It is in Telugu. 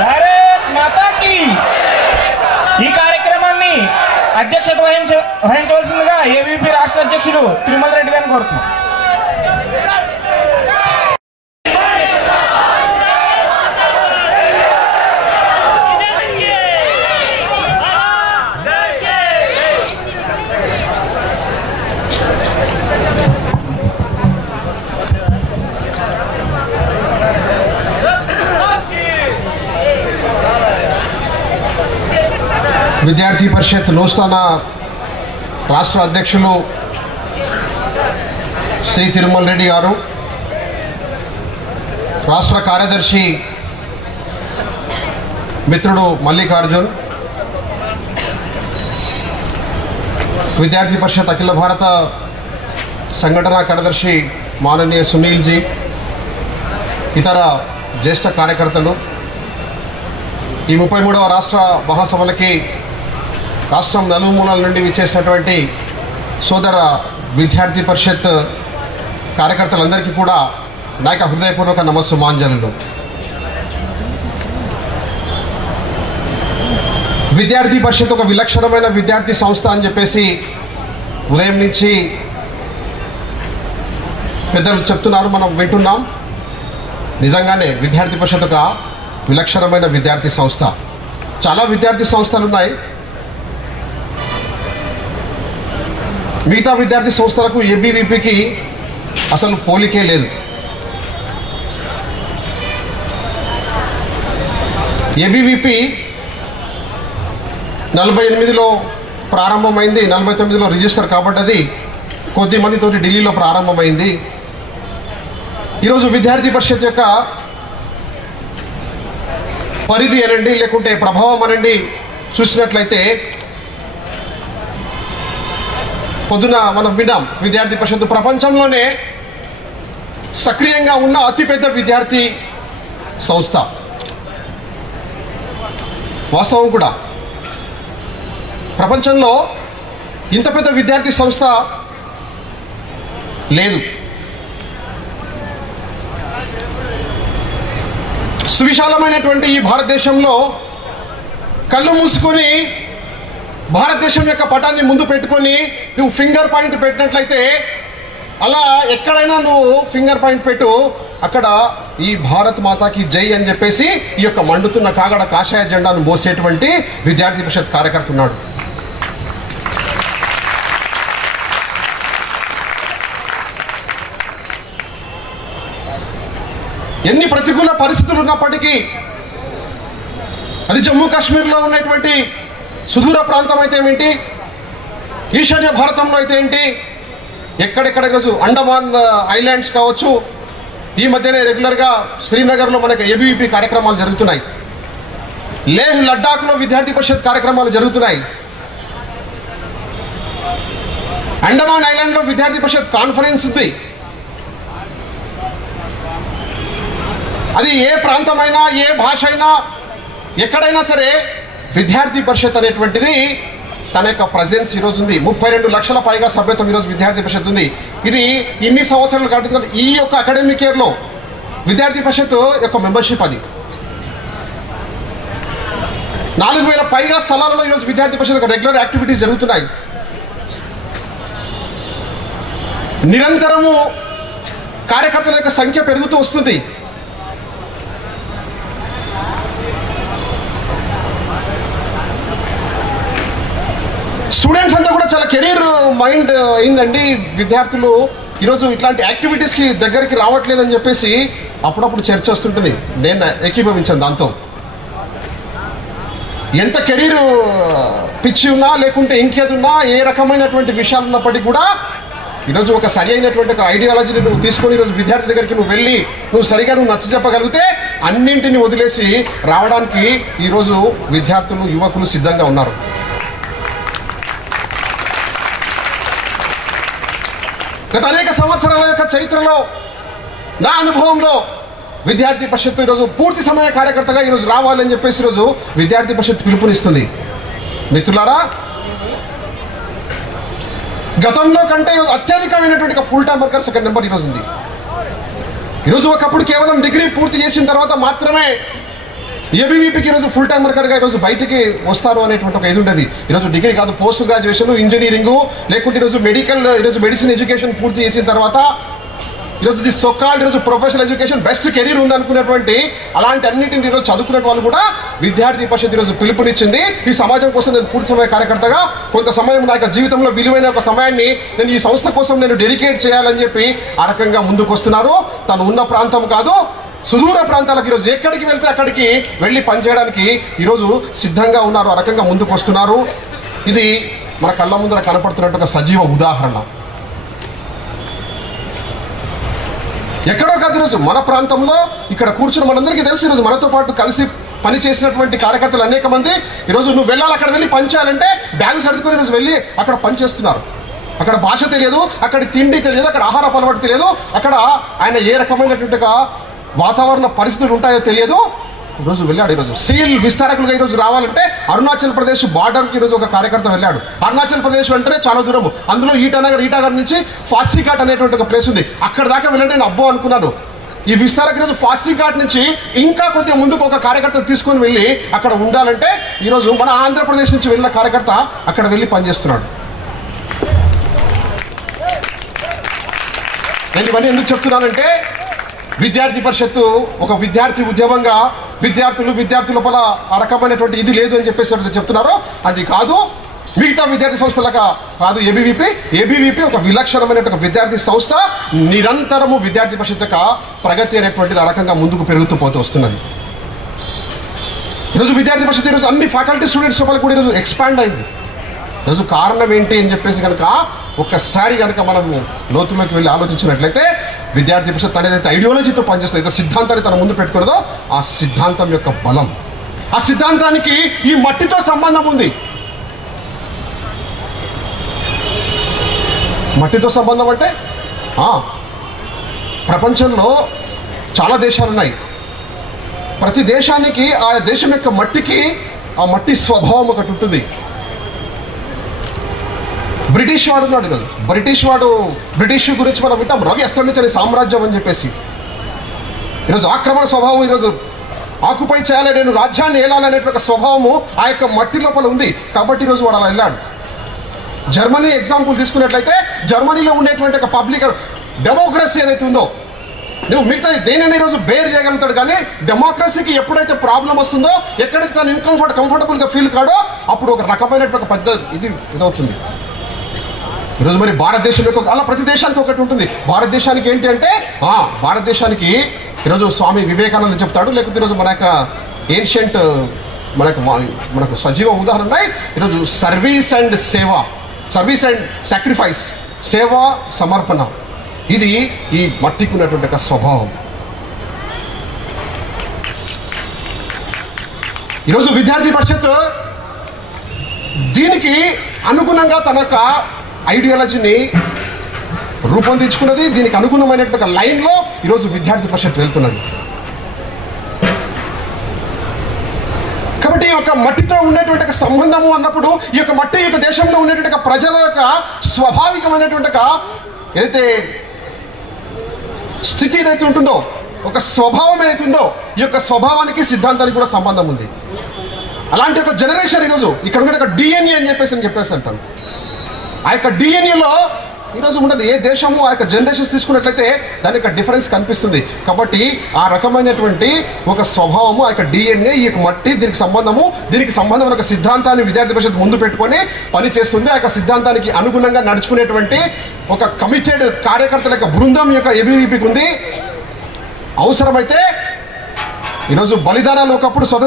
భారత్ మాతా కీ. ఈ కార్యక్రమాన్ని అధ్యక్షత వహించవలసిందిగా ఏబీవీపీ రాష్ట్ర అధ్యక్షుడు తిరుమల రెడ్డి గారిని కోరుతున్నాం. విద్యార్థి పరిషత్ నూతన రాష్ట్ర అధ్యక్షులు శ్రీ తిరుమల రెడ్డి గారు, రాష్ట్ర కార్యదర్శి మిత్రుడు మల్లికార్జున్, విద్యార్థి పరిషత్ అఖిల భారత సంఘటన కార్యదర్శి మాననీయ సునీల్ జీ, ఇతర జ్యేష్ఠ కార్యకర్తలు, ఈ 33వ రాష్ట్ర మహాసభలకి రాష్ట్రం నలుమూలల నుండి విచ్చేసినటువంటి సోదర విద్యార్థి పరిషత్ కార్యకర్తలందరికీ కూడా నా యొక్క హృదయపూర్వక నమస్సుమాంజలు. విద్యార్థి పరిషత్ ఒక విలక్షణమైన విద్యార్థి సంస్థ అని చెప్పేసి ఉదయం నుంచి పెద్దలు చెప్తున్నారు, మనం వింటున్నాం. నిజంగానే విద్యార్థి పరిషత్ ఒక విలక్షణమైన విద్యార్థి సంస్థ. చాలా విద్యార్థి సంస్థలు ఉన్నాయి. మిగతా విద్యార్థి సంస్థలకు ఏబీవీపీకి అసలు పోలికే లేదు. ఏబీవీపీ 48లో ప్రారంభమైంది, 49లో రిజిస్టర్ కాబట్టది కొద్ది మందితోటి ఢిల్లీలో ప్రారంభమైంది. ఈరోజు విద్యార్థి పరిషత్ యొక్క పరిధి అనండి, లేకుంటే ప్రభావం అనండి చూసినట్లయితే, పొద్దున మనం విన్నాం, విద్యార్థి పరిషత్ ప్రపంచంలోనే సక్రియంగా ఉన్న అతిపెద్ద విద్యార్థి సంస్థ. వాస్తవం కూడా ప్రపంచంలో ఇంత పెద్ద విద్యార్థి సంస్థ లేదు. సువిశాలమైనటువంటి ఈ భారతదేశంలో కళ్ళు మూసుకొని భారతదేశం యొక్క పటాన్ని ముందు పెట్టుకొని నువ్వు ఫింగర్ పాయింట్ పెట్టినట్లయితే, అలా ఎక్కడైనా నువ్వు ఫింగర్ పాయింట్ పెట్టు, అక్కడ ఈ భారత్ మాతాకి జై అని చెప్పేసి ఈ యొక్క మండుతున్న కాగడ కాషాయ జెండాను మోసేటువంటి విద్యార్థి పరిషత్ కార్యకర్త ఉన్నాడు. ఎన్ని ప్రతికూల పరిస్థితులు ఉన్నప్పటికీ, అది జమ్మూ కాశ్మీర్లో ఉన్నటువంటి సుదూర ప్రాంతం అయితే ఏంటి, ఈశాన్య భారతంలో అయితే ఏంటి, ఎక్కడెక్కడ ఈరోజు అండమాన్ ఐలాండ్స్ కావచ్చు, ఈ మధ్యనే రెగ్యులర్గా శ్రీనగర్లో మనకి ఏబీవీపీ కార్యక్రమాలు జరుగుతున్నాయి. లేహ్ లడ్డాఖ్లో విద్యార్థి పరిషత్ కార్యక్రమాలు జరుగుతున్నాయి. అండమాన్ ఐలాండ్లో విద్యార్థి పరిషత్ కాన్ఫరెన్స్ ఉంది. అది ఏ ప్రాంతమైనా, ఏ భాష అయినా, ఎక్కడైనా సరే విద్యార్థి పరిషత్ అనేటువంటిది తన యొక్క ప్రజెన్స్ ఈరోజు ఉంది. 32 లక్షల పైగా సభ్యత్వం ఈరోజు విద్యార్థి పరిషత్ ఉంది. ఇది ఇన్ని సంవత్సరాలు కాబట్టి ఈ యొక్క అకాడమిక్ ఇయర్లో విద్యార్థి పరిషత్ యొక్క మెంబర్షిప్ అది 4000 పైగా స్థలాలలో ఈరోజు విద్యార్థి పరిషత్ యొక్క రెగ్యులర్ యాక్టివిటీస్ జరుగుతున్నాయి. నిరంతరము కార్యకర్తల యొక్క సంఖ్య పెరుగుతూ వస్తుంది. స్టూడెంట్స్ అంతా కూడా చాలా కెరీర్ మైండ్ అయిందండి. విద్యార్థులు ఈరోజు ఇట్లాంటి యాక్టివిటీస్కి దగ్గరికి రావట్లేదని చెప్పేసి అప్పుడప్పుడు చర్చ వస్తుంటుంది. నేను ఏకీభవించాను దాంతో. ఎంత కెరీర్ పిచ్చి ఉన్నా, లేకుంటే ఇంకేదున్నా, ఏ రకమైనటువంటి విషయాలు ఉన్నప్పటికీ కూడా ఈరోజు ఒక సరి అయినటువంటి ఒక ఐడియాలజీని నువ్వు తీసుకొని ఈరోజు విద్యార్థి దగ్గరికి నువ్వు వెళ్ళి నువ్వు సరిగా నువ్వు నచ్చ చెప్పగలిగితే అన్నింటినీ వదిలేసి రావడానికి ఈరోజు విద్యార్థులు, యువకులు సిద్ధంగా ఉన్నారు. గత అనేక సంవత్సరాల యొక్క చరిత్రలో, నా అనుభవంలో విద్యార్థి పరిషత్ ఈరోజు పూర్తి సమయ కార్యకర్తగా ఈరోజు రావాలని చెప్పేసి ఈరోజు విద్యార్థి పరిషత్ పిలుపునిస్తుంది. మిత్రులారా, గతంలో కంటే ఈరోజు అత్యధికమైనటువంటి ఫుల్ టైమ్ వర్కర్స్ ఒక నెంబర్ ఈరోజు ఉంది. ఈరోజు ఒకప్పుడు కేవలం డిగ్రీ పూర్తి చేసిన తర్వాత మాత్రమే ఏబీవీపీకి ఈరోజు ఫుల్ టైం వర్కర్గా ఈరోజు బయటికి వస్తారు అనేటువంటి ఒక ఇది ఉండేది. ఈరోజు డిగ్రీ కాదు, పోస్ట్ గ్రాడ్యుయేషన్, ఇంజనీరింగ్, లేకుంటే ఈరోజు మెడిసిన్ ఎడ్యుకేషన్ పూర్తి చేసిన తర్వాత ఈరోజు ది సోకాల్డ్ ఈరోజు ప్రొఫెషనల్ ఎడ్యుకేషన్ బెస్ట్ కెరీర్ ఉంది అనుకునేటువంటి అలాంటి అన్నింటిని ఈరోజు చదువుకునే వాళ్ళు కూడా విద్యార్థి పరిషత్ ఈరోజు పిలుపునిచ్చింది. ఈ సమాజం కోసం నేను పూర్తి సమయ కార్యకర్తగా కొంత సమయం నా యొక్క జీవితంలో విలువైన ఒక సమయాన్ని నేను ఈ సంస్థ కోసం నేను డెడికేట్ చేయాలని చెప్పి ఆ రకంగా ముందుకు వస్తున్నారు. తను ఉన్న ప్రాంతం కాదు, సుదూర ప్రాంతాలకు ఈరోజు ఎక్కడికి వెళ్తే అక్కడికి వెళ్ళి పనిచేయడానికి ఈరోజు సిద్ధంగా ఉన్నారు, ఆ రకంగా ముందుకు వస్తున్నారు. ఇది మన కళ్ళ ముందర కనపడుతున్నట్టు ఒక సజీవ ఉదాహరణ. ఎక్కడో కాదు, ఈరోజు మన ప్రాంతంలో ఇక్కడ కూర్చుని మనందరికీ తెలుసు, ఈరోజు మనతో పాటు కలిసి పని చేసినటువంటి కార్యకర్తలు అనేక మంది ఈరోజు నువ్వు వెళ్ళాలి, అక్కడ వెళ్ళి పని చేయాలంటే బ్యాగ్ సర్దుకొని ఈరోజు వెళ్ళి అక్కడ పని చేస్తున్నారు. అక్కడ భాష తెలియదు, అక్కడ తిండి తెలియదు, అక్కడ ఆహార అలవాటు తెలియదు, అక్కడ ఆయన ఏ రకమైనటువంటి వాతావరణ పరిస్థితులు ఉంటాయో తెలియదు. ఈరోజు వెళ్ళాడు. ఈరోజు సీల్ విస్తారకులుగా ఈరోజు రావాలంటే అరుణాచల్ ప్రదేశ్ బార్డర్కి ఈరోజు ఒక కార్యకర్త వెళ్ళాడు. అరుణాచల్ ప్రదేశ్ వెంటనే చాలా దూరం, అందులో ఈటానగర్ నుంచి ఫాసిఘాట్ అనేటువంటి ఒక ప్లేస్ ఉంది. అక్కడ దాకా వెళ్ళంటే నేను అబ్బో అనుకున్నాను. ఈ విస్తారక్ ఈరోజు ఫాసిఘాట్ నుంచి ఇంకా కొద్దిగా ముందుకు ఒక కార్యకర్త తీసుకొని వెళ్ళి అక్కడ ఉండాలంటే ఈరోజు మన ఆంధ్రప్రదేశ్ నుంచి వెళ్ళిన కార్యకర్త అక్కడ వెళ్ళి పనిచేస్తున్నాడు. నేను ఇవన్నీ ఎందుకు చెప్తున్నానంటే విద్యార్థి పరిషత్తు ఒక విద్యార్థి ఉద్యమంగా విద్యార్థి లోపల ఆ రకమైనటువంటి ఇది లేదు అని చెప్పేసి చెప్తున్నారో అది కాదు. మిగతా విద్యార్థి సంస్థలుగా కాదు ఏబీవీపీ ఒక విలక్షణమైన ఒక విద్యార్థి సంస్థ. నిరంతరము విద్యార్థి పరిషత్ యొక్క ప్రగతి అనేటువంటిది ఆ రకంగా ముందుకు పెరుగుతూ పోతూ వస్తున్నది. ఈరోజు విద్యార్థి పరిషత్ ఈరోజు అన్ని ఫ్యాకల్టీ స్టూడెంట్స్ లోపల కూడా ఈరోజు ఎక్స్పాండ్ అయింది. ఈరోజు కారణం ఏంటి అని చెప్పేసి కనుక ఒక్కసారి కనుక మనము లోతులోకి వెళ్ళి ఆలోచించినట్లయితే విద్యార్థి పరిషత్ అనేది ఐడియాలజీతో పనిచేస్తుంది, అయితే సిద్ధాంతాన్ని తన ముందు పెట్టుకున్నదో ఆ సిద్ధాంతం యొక్క బలం, ఆ సిద్ధాంతానికి ఈ మట్టితో సంబంధం ఉంది. మట్టితో సంబంధం అంటే ప్రపంచంలో చాలా దేశాలు ఉన్నాయి. ప్రతి దేశానికి ఆ దేశం యొక్క మట్టికి ఆ మట్టి స్వభావం ఒకటి ఉంటుంది. బ్రిటిష్ వాడు ఉన్నాడు ఈరోజు. బ్రిటిష్ గురించి మనం వింటాం, రవి అస్తమించని సామ్రాజ్యం అని చెప్పేసి. ఈరోజు ఆక్రమణ స్వభావం, ఈరోజు ఆకుపై చేయాలి, నేను రాజ్యాన్ని ఏలాలనేటువంటి ఒక స్వభావము ఆ యొక్క మట్టి లోపల ఉంది. కాబట్టి ఈరోజు వాడు అలా వెళ్ళాడు. జర్మనీ ఎగ్జాంపుల్ తీసుకున్నట్లయితే జర్మనీలో ఉండేటువంటి ఒక పబ్లిక్ డెమోక్రసీ ఏదైతే ఉందో, నువ్వు మిగతా దేనిని ఈరోజు బేర్ చేయగలుగుతాడు, కానీ డెమోక్రసీకి ఎప్పుడైతే ప్రాబ్లం వస్తుందో, ఎక్కడైతే తను కంఫర్టబుల్గా ఫీల్ కాడో అప్పుడు ఒక రకమైనటువంటి ఒక పెద్ద ఇదవుతుంది. ఈరోజు మరి భారతదేశం యొక్క అలా ప్రతి దేశానికి ఒకటి ఉంటుంది. భారతదేశానికి ఏంటి అంటే భారతదేశానికి ఈరోజు స్వామి వివేకానంద చెప్తాడు, లేకపోతే ఈరోజు మన యొక్క ఏన్షియంట్ మనకు సజీవ ఉదాహరణ ఉన్నాయి. ఈరోజు సర్వీస్ అండ్ సాక్రిఫైస్, సేవ సమర్పణ, ఇది ఈ మట్టికి ఉన్నటువంటి ఒక స్వభావం. ఈరోజు విద్యార్థి పరిషత్ దీనికి అనుగుణంగా తన యొక్క ఐడియాలజీని రూపొందించుకున్నది. దీనికి అనుగుణమైనటువంటి ఒక లైన్లో ఈరోజు విద్యార్థి పరిషత్ వెళ్తున్నది. కాబట్టి ఈ యొక్క మట్టితో ఉండేటువంటి ఒక సంబంధము అన్నప్పుడు ఈ యొక్క మట్టి ఈ యొక్క దేశంలో ఉండేటువంటి ఒక ప్రజల యొక్క స్వాభావికమైనటువంటి ఒక ఏదైతే స్థితి ఏదైతే ఉంటుందో, ఒక స్వభావం ఏదైతే ఉందో, ఈ యొక్క స్వభావానికి సిద్ధాంతానికి కూడా సంబంధం ఉంది. అలాంటి ఒక జనరేషన్ ఈరోజు ఇక్కడ ఉన్న ఒక డిఎన్ఏ అని చెప్పేసి అంటాను. ఆ యొక్క డిఎన్ఏలో ఈరోజు ఉన్నది ఏ దేశము ఆ యొక్క జనరేషన్స్ తీసుకున్నట్లయితే దాని యొక్క డిఫరెన్స్ కనిపిస్తుంది. కాబట్టి ఆ రకమైనటువంటి ఒక స్వభావము ఆ యొక్క డిఎన్ఏ, ఈ యొక్క మట్టి, దీనికి సంబంధమైన ఒక సిద్ధాంతాన్ని విద్యార్థి పరిషత్ ముందు పెట్టుకొని పని చేస్తుంది. ఆ యొక్క సిద్ధాంతానికి అనుగుణంగా నడుచుకునేటువంటి ఒక కమిటెడ్ కార్యకర్తల యొక్క బృందం యొక్క ఏబీవీపీకి ఉంది. అవసరమైతే ఈరోజు బలిదానాలు ఒకప్పుడు స్వతంత్ర